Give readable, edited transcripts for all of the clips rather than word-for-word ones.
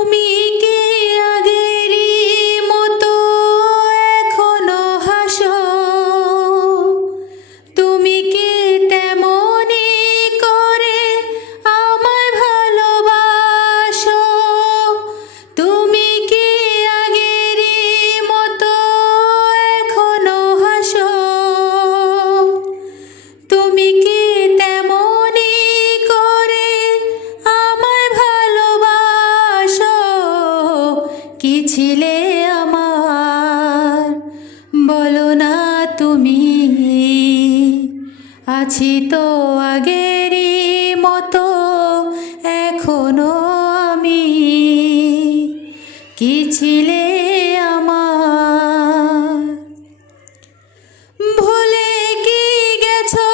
তুমি কি আগেরই মতো এখনো হাসো? তুমি কি তেমনি করে আমায় ভালোবাসো? তুমি কি আগেরই মতো এখনো হাসো? তুমি কি তেমনি করে আমায় ভালোবাসো? কি ছিলে আমার বলো না তুমি? আছি তো আগেরই মতো এখনো আমি। কি ছিলে আমার? ভুলে কি গেছো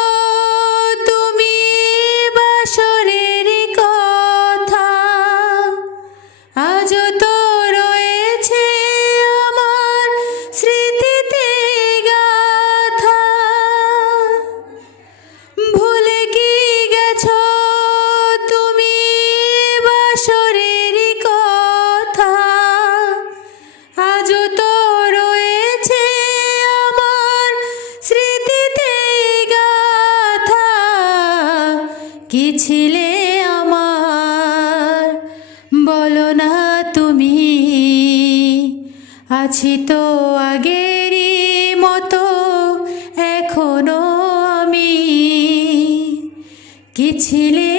তুমি বাসরের কথা? আজও তো রয়েছে আমার স্মৃতিতে গাথা। ভুলে কি গেছো তুমি বাসরের কথা? আজও তো রয়েছে আমার স্মৃতিতে গাথা। কি ছিলে আমার বলো না তুমি? আছি তো আগেরই মতো এখনো আমি। কি ছিলে